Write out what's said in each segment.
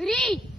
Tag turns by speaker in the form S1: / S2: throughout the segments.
S1: Read.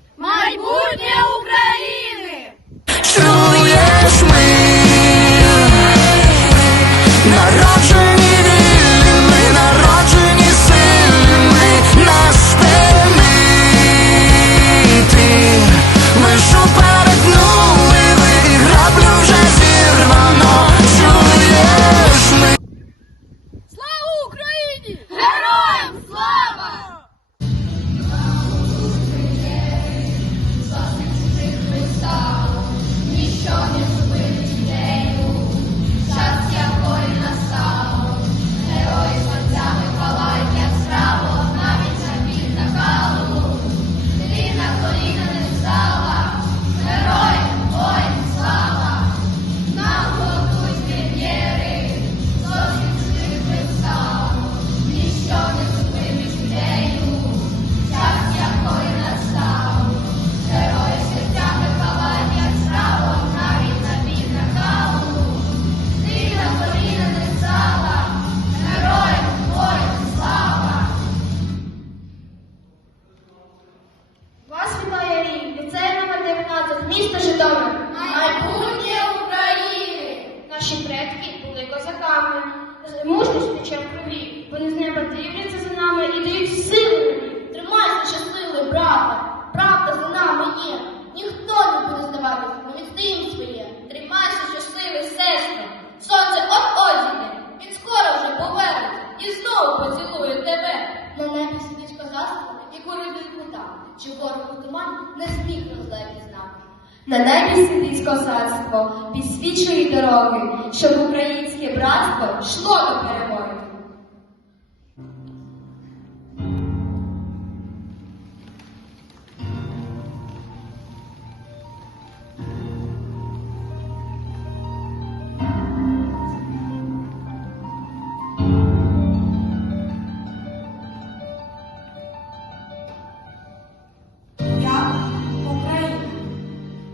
S1: Мужністю чим крові. Вони з неба дивляться за нами і дають сили. Тримайся, щасливий, брате, правда за нами є. Ніхто не буде здаватись, ми відстоїмо своє. Тримайся, щасливий, сестро. Сонце от зійде, він скоро вже поверне і знову поцілує тебе. На небі сидить козацтво, і коридить кута, чи ворог туман не зміг розлети знати. На небі сидить козацтво, підсвічує дороги, щоб українське братство йшло до перемоги.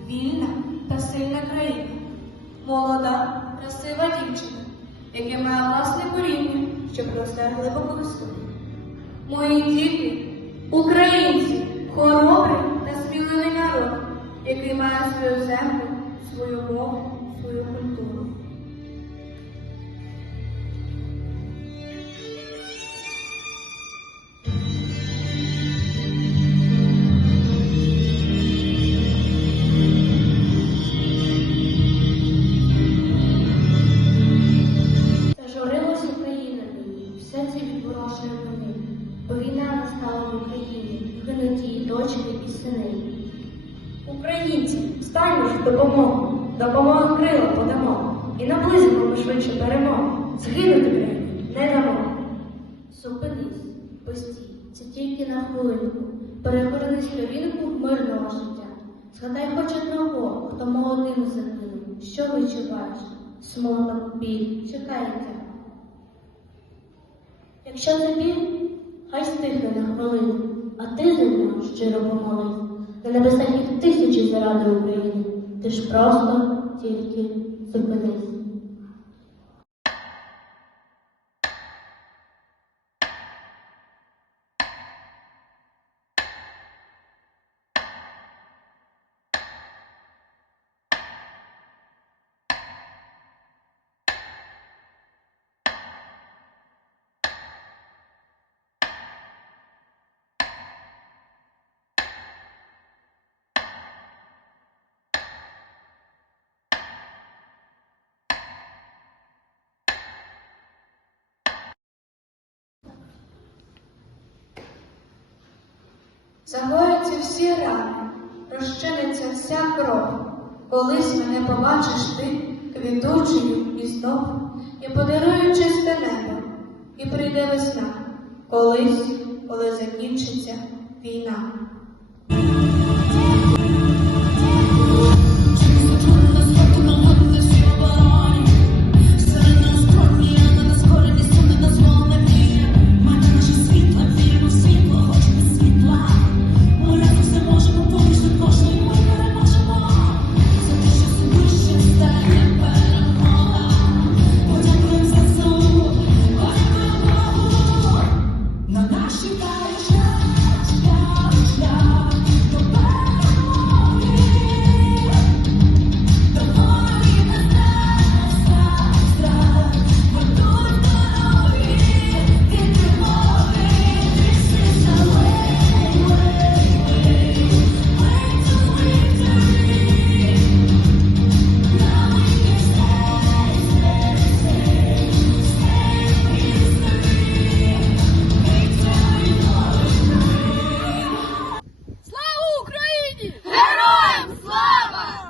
S2: Вільна та сильна країна, молода, красива дівчина, яка має власне коріння, що росте глибоко. Мої діти, українці, хоробрий та сміливий народ, який має свою землю, свою мову, свою культуру.
S1: Дочки і сини.
S2: Українці, станьмо ж в допомогу, допомогу крила подамо, і наблизимо ми швидше перемогу. Згинути країні не дамо.
S1: Зупинись, постій, це тільки на хвилинку. Перегорни сторінку мирного життя. Згадай хоч одного, хто молодим загинув. Що відчуваєш? Смуток, біль, чекайте. Якщо це біль, хай стихне на хвилину, щиро помолись. На небесах тисячі заради України. Ти ж просто тільки зупинись.
S2: Загоються всі рани, розчиниться вся кров. Колись мене побачиш ти, квітучою і знов, і подарую чисте небо, і прийде весна, колись, коли закінчиться війна.